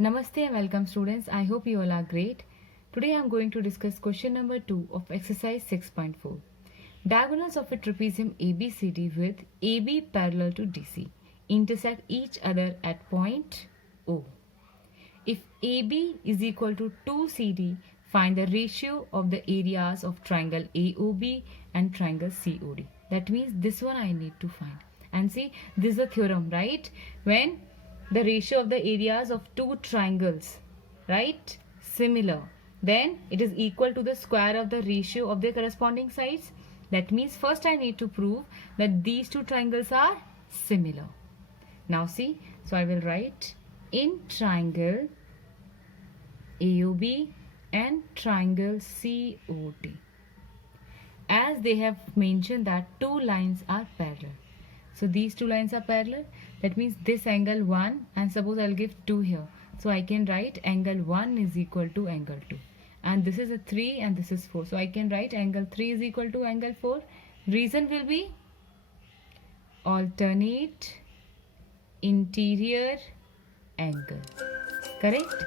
Namaste and welcome students. I hope you all are great. Today I am going to discuss question number 2 of exercise 6.4. Diagonals of a trapezium ABCD with AB parallel to DC intersect each other at point O. If AB is equal to 2CD, find the ratio of the areas of triangle AOB and triangle COD. That means this one I need to find. And see, this is a theorem, right? When the ratio of the areas of two triangles, right, similar, then it is equal to the square of the ratio of their corresponding sides. That means first I need to prove that these two triangles are similar. Now see, so I will write in triangle AOB and triangle COD, as they have mentioned that two lines are parallel. So these two lines are parallel. That means this angle 1, and suppose I'll give 2 here. So I can write angle 1 is equal to angle 2. And this is a 3 and this is 4. So I can write angle 3 is equal to angle 4. Reason will be alternate interior angle. Correct?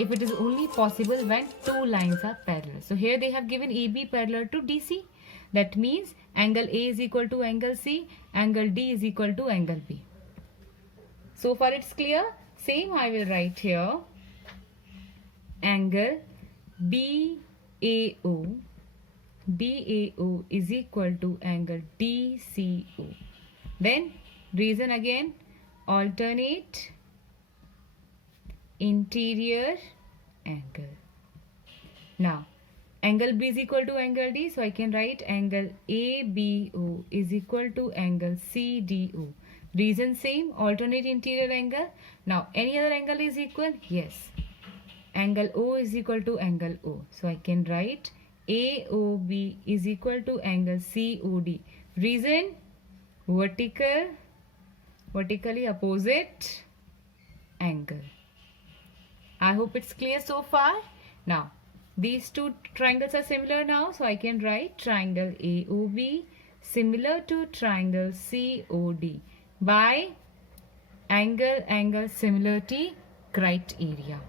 If it is only possible when two lines are parallel. So here they have given AB parallel to DC. That means angle A is equal to angle C, angle D is equal to angle B. So far it's clear. Same I will write here. Angle BAO is equal to angle DCO. Then reason again, alternate interior angle. Now angle B is equal to angle D, so I can write angle ABO is equal to angle CDO. Reason same, alternate interior angle. Now any other angle is equal? Yes. Angle O is equal to angle O. So I can write AOB is equal to angle COD. Reason, vertically opposite angle. I hope it's clear so far. Now these two triangles are similar now, so I can write triangle AOB similar to triangle COD by angle similarity criteria.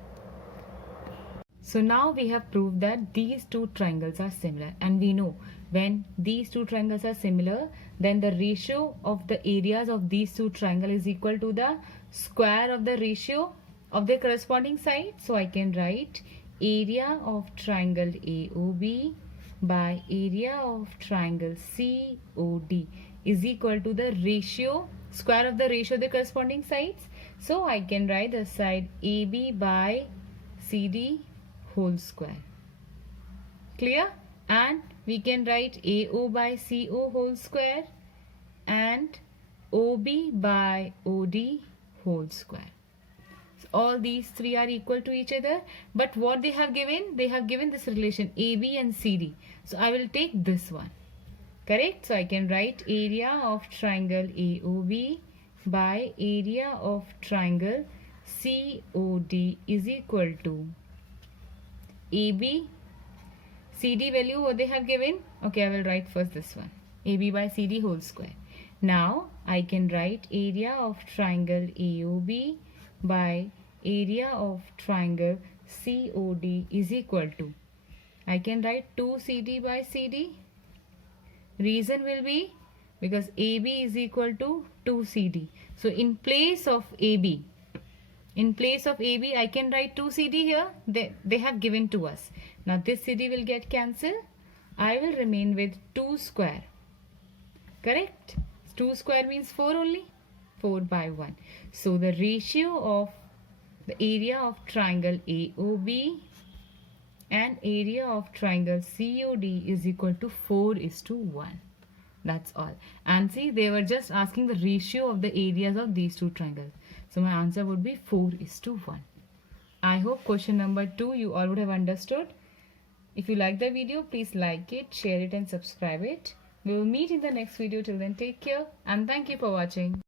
So now we have proved that these two triangles are similar, and we know when these two triangles are similar, then the ratio of the areas of these two triangles is equal to the square of the ratio of their corresponding sides. So I can write area of triangle AOB by area of triangle COD is equal to the ratio, square of the ratio of the corresponding sides. So I can write the side AB by CD whole square. Clear? And we can write AO by CO whole square and OB by OD whole square. All these three are equal to each other, but what they have given this relation AB and CD. So I will take this one. Correct? So I can write area of triangle AOB by area of triangle COD is equal to AB, CD value what they have given. Okay, I will write first this one, AB by CD whole square. Now I can write area of triangle AOB by area of triangle COD is equal to, I can write 2CD by CD. Reason will be because AB is equal to 2CD. So in place of AB, I can write 2CD here. They have given to us. Now this CD will get cancelled. I will remain with 2 square. Correct? 2 square means 4 only. 4 by 1. So the ratio of the area of triangle AOB and area of triangle COD is equal to 4:1. That's all. And see, they were just asking the ratio of the areas of these two triangles. So my answer would be 4:1. I hope question number 2 you all would have understood. If you like the video, please like it, share it and subscribe it. We will meet in the next video. Till then, take care and thank you for watching.